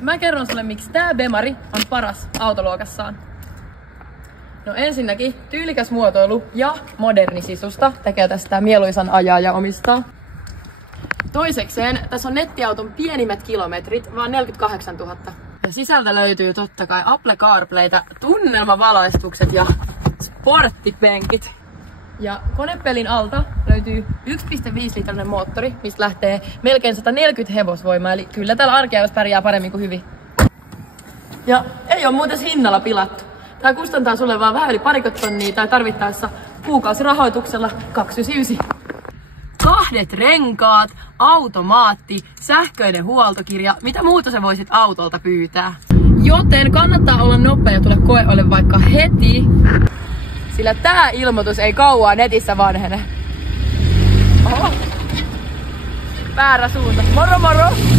mä kerron sulle, miksi tää Bemari on paras autoluokassaan. No ensinnäkin tyylikäs muotoilu ja moderni sisusta tekee tästä mieluisan ajaa ja omistaa. Toisekseen tässä on nettiauton pienimmät kilometrit, vaan 48 000. Ja sisältä löytyy totta kai Apple CarPlayta, tunnelmavalaistukset ja sporttipenkit. Ja konepelin alta löytyy 1,5-litrainen moottori, mistä lähtee melkein 140 hevosvoimaa, eli kyllä täällä arkeajassa pärjää paremmin kuin hyvin. Ja ei ole muuten hinnalla pilattu. Tää kustantaa sulle vaan vähän yli 20 tonnia tai tarvittaessa kuukausirahoituksella 299. 2 renkaat, automaatti, sähköinen huoltokirja, mitä muuta sä voisit autolta pyytää. Joten kannattaa olla nopea ja tulla koeolle vaikka heti, sillä tää ilmoitus ei kauaa netissä vanhene. Oho. Väärä suunta. Moro moro!